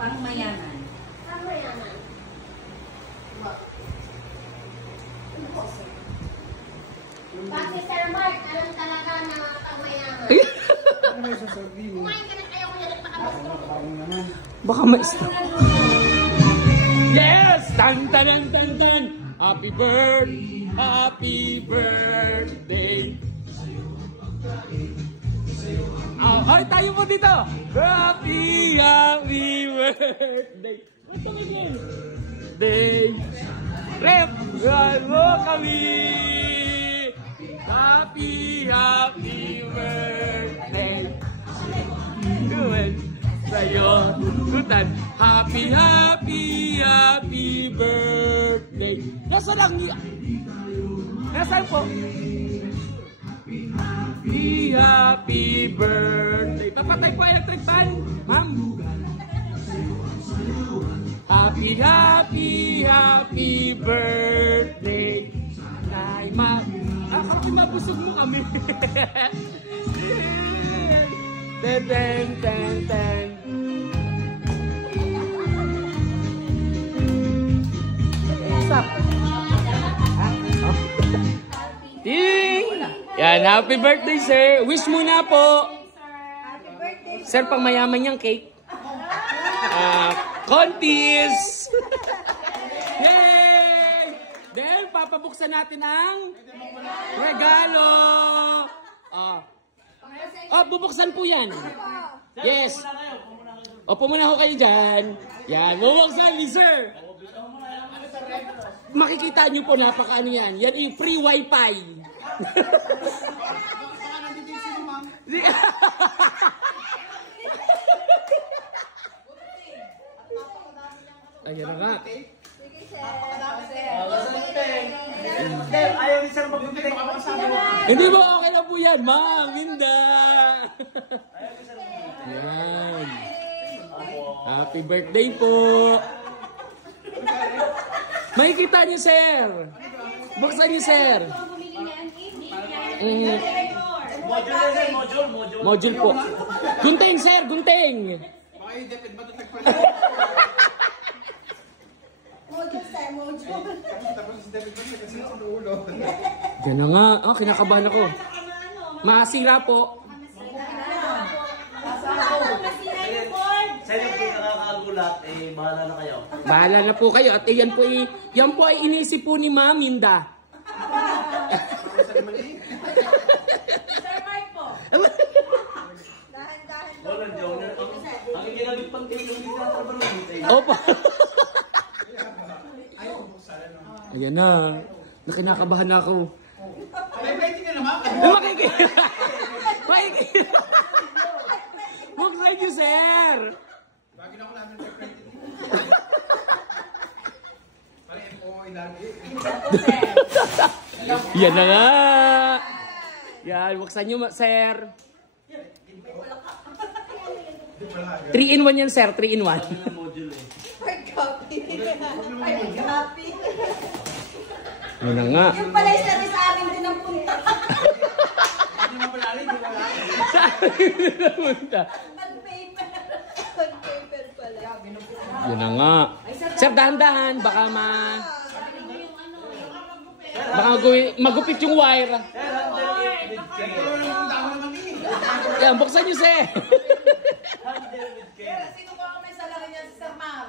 Pang mayaman. Pang mayaman. Bakit Sir Mark, alam talaga na pang mayaman. Ano may sasabihin? Kumain ka na ayaw ko yan at Baka may... Yes! Tan tan tan tan! Happy birthday! Ay, tayo po dito! Happy birthday! Ito ka dyan! Day! Rep! Mo kami! Happy birthday! Gawin sa'yo! Kutan! Happy birthday! Nasaan lang niya? Nasaan po? Happy birthday! Papatay po electric fan! Ma'am! Happy birthday! Kay ma... Kapag mabusog mo kami! Ten, ten, ten, ten! Stop! Ting! Yan, happy birthday, sir! Wish muna po! Happy birthday. Sir, pang mayaman niyang cake. Contis! Yay! Then, papabuksan natin ang regalo! Bubuksan po yan. Yes. Opo muna ho kayo dyan. Yan, bubuksan ni sir. Makikita nyo po, napaka ano yan. Yan yung free wifi. Ayan na nga. Ayaw ni sir mag-gunting. Hindi ba okay na po yan, ma'am? Linda! Yan. Happy birthday po! Makikita niyo, sir! Buksan niyo, sir! Module po. Gunting, sir! Gunting! Diyan na nga. Kinakabahan ako. Masira po. Sa inyo po nakakagulat, bahala na kayo. Bahala na po kayo. At yan po ay inisip po ni Ma'am Minda. Sir Mark po. Dahan-dahan po. Ang ginagit pang kayo yung ginagawa. Opo. Ayan na. Nakinakabahan na ako. Makikita naman. Makikita. Buksan niyo, sir. Bagay na ako namin sa credit. Pare, po ilagi. Yan na nga. Yan, buksan niyo, sir. 3-in-1 yan, sir. 3-in-1. Hard copy. Hard copy. Yan na nga. Yung pala yung service sa amin din ang punta. Hindi mo pala alin, hindi mo pala alin. Punta. Pag-paper. Pag-paper pala. Yan na nga. Sir, dahan-dahan. Baka magupit yung wire. Yan, buksan niyo, sir. Sino ba ang may salari niya si Sir Mar?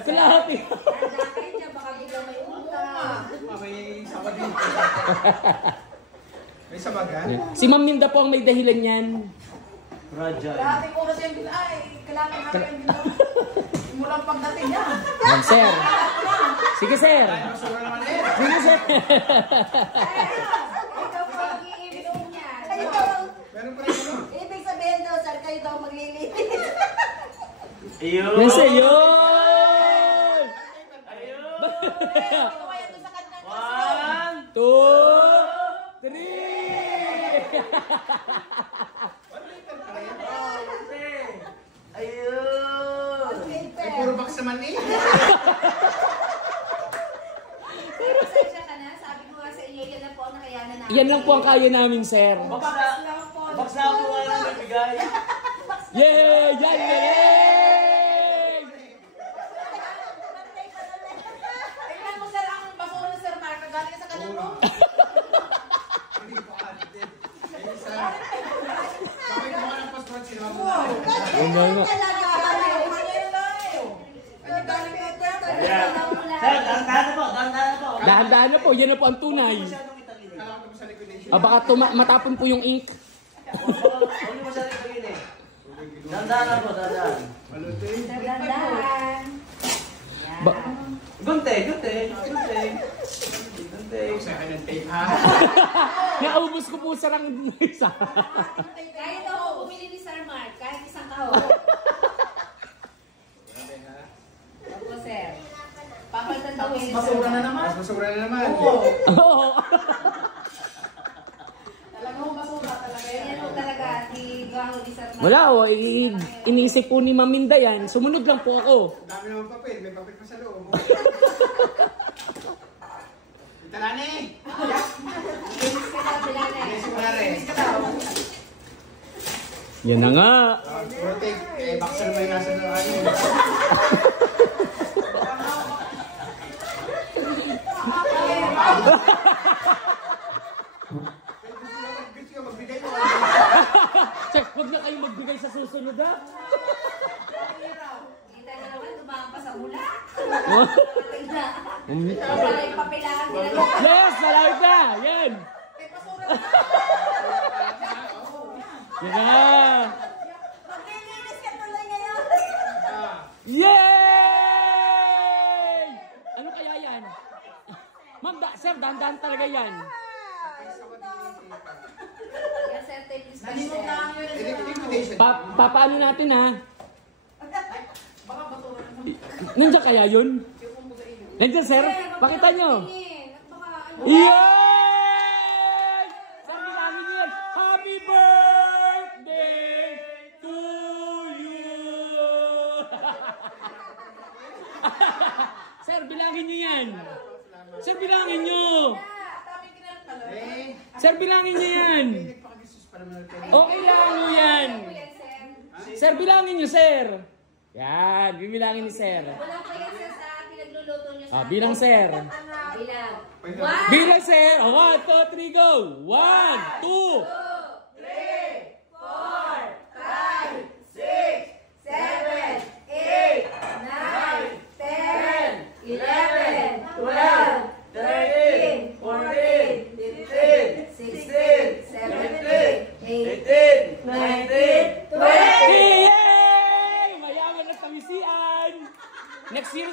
Sa lahat eh. Baka biglang may utang. May sabag dito. May sabagan? Si Ma'am Minda po ang may dahilan yan. Fragile. Dati ko kasi yung bilang, ay, kailangan natin yung bilang. Mulang pagdating niya. Yan, sir. Sige, sir. Masura naman eh. Sige, sir. Ikaw po ang iibig niya. Kayo daw, Meron pa rin ano? ibig sabihin daw, sir, kayo daw maglilinis. Ayun. Yes, sir. Yun! Kaya doon sa kanya. 1, 2, 3! Ayun. Ay, puro box naman eh. Pasensya ka na, sabi ko nga sa inyo, yan lang po ang nakayanan namin. Yan lang po ang kaya namin, sir. Box na ako nga lang bibigay. Box Yay! Yan! Yay! Tingnan mo sir, ang basura ni Sir Mark. Galing sa kanya mo. Ano mo? Ayan. Sir, dahan-dahan na po, dahan-dahan na po. Dahan-dahan na po. Yan na po ang tunay. Masyadong italino. Baka matapon po yung ink. Huwag niyo masyadong italino eh. Dahan-dahan na po, dahan-dahan. Ba- Gunte. Naubos ko po sarang isa. Kaya daw po bumili ni Sir Mark, kahit isang kahon. Opo, sir. Papalitan daw yun ni Sir Basura na Mark. naman. Basura na naman. Oo. Oo. Talaga mo basura talaga yan. Yan po talaga, si Gaho ni Sir Mark. Wala o. Inisip po ni Maminda yan. Sumunod lang po ako. Ang dami naman papel. May papel pa sa loob. Italani! Bilis ka daw, Bilane. Yes, kumare. Yan na nga. Protek. Baksan mo yung nasa loob. Gusto ka magbigay mo. Check, huwag na kayo magbigay sa susunod ha. Kita na naman, tumahan pa sa mula. Oh. Wala yung papilaan nila. Yes, malapit na. Yan. Yan na. Maglilinis ka tuloy ngayon. Yay! Ano kaya yan? Ma'am, sir, dahan-dahan talaga yan. Yan, sir, take this first, Nalimot sir. lang yun. Liquidation. Papaano natin ha? Baka basura na. Nandiyan kaya yun? Nandiyan, sir? Pakita nyo. Baka ano. Yay! Sabi namin yun, happy birthday to you! Sir, bilangin nyo yan. Sir, bilangin nyo. Dami kinalat pala. Sir, bilangin nyo yan. Nagpakagisus para malagay. Okay lang mo yan. Yan, sir. Sir, bilangin nyo, sir. Yan, bibilangin ni sir. Wala pa yan, sir, sa pinagluluto niyo sa... Bilang, sir. Bilang. Bilang, sir. 1, 2, 3, go. 1, 2. 18, 19, 20. Yay! Mayaman na pamisian. Next year,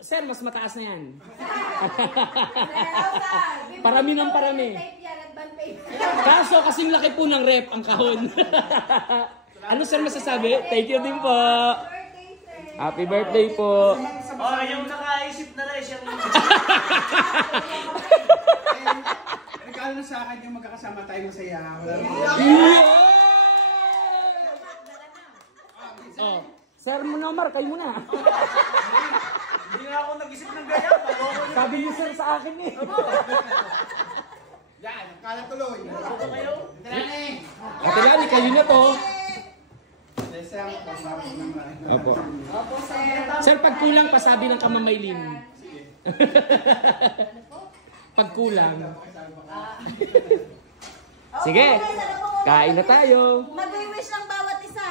sir, mas mataas na yan. Parami ng parami. Tape yan at band paper. Kaso, kasing laki po ng rep ang kahon. Ano, sir, masasabi? Thank you din po. Birthday, sir. Happy birthday po. Oh, yung nakaisip na rin siyang... Regalo na sa akin yung magkakasama tayo masaya. Wala Yeah! Oh, sir Monomar, kayo muna. Hindi nga ako nag-isip ng ganyan. Pag-ako niyo. Sabi niyo, sir, sa akin eh. Yan, kala tuloy. Ano kayo? Italani! Ate Lani, kayo na to. Desang pasama naman. Opo. Opo, sir. Sir, pag kulang, pasabi ng kamamaylin. Pag kulang. Sige, kain na tayo. Mag-wish ng bawat isa.